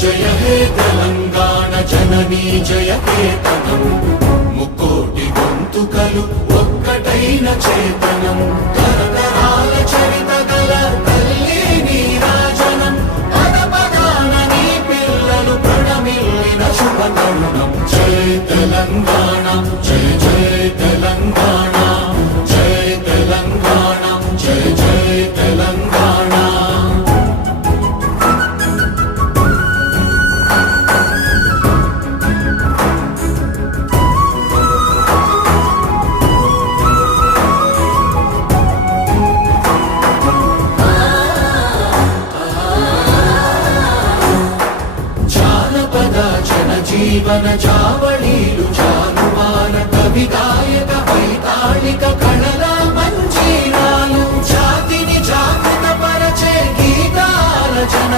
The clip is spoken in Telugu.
జయ హే తెలంగాణ జననీ జయ కేతనం ముక్కోటి గొంతుకలు ఒక్కటైన చేతనం తరతరాల చరిత గల తల్లి నీరాజనం పద పదాన నీ పిల్లలు ప్రణమిల్లిన శుభతరుణం జయ తెలంగాణ జయ జయ తెలంగాణ జయ తెలంగాణ జయ జయ తెలంగాణ జీవన జావళీలు జానువార కవి గాయక వైతాళిక కళల మంజీరాలు జాతిని జాగృత పరచే గీతాల జన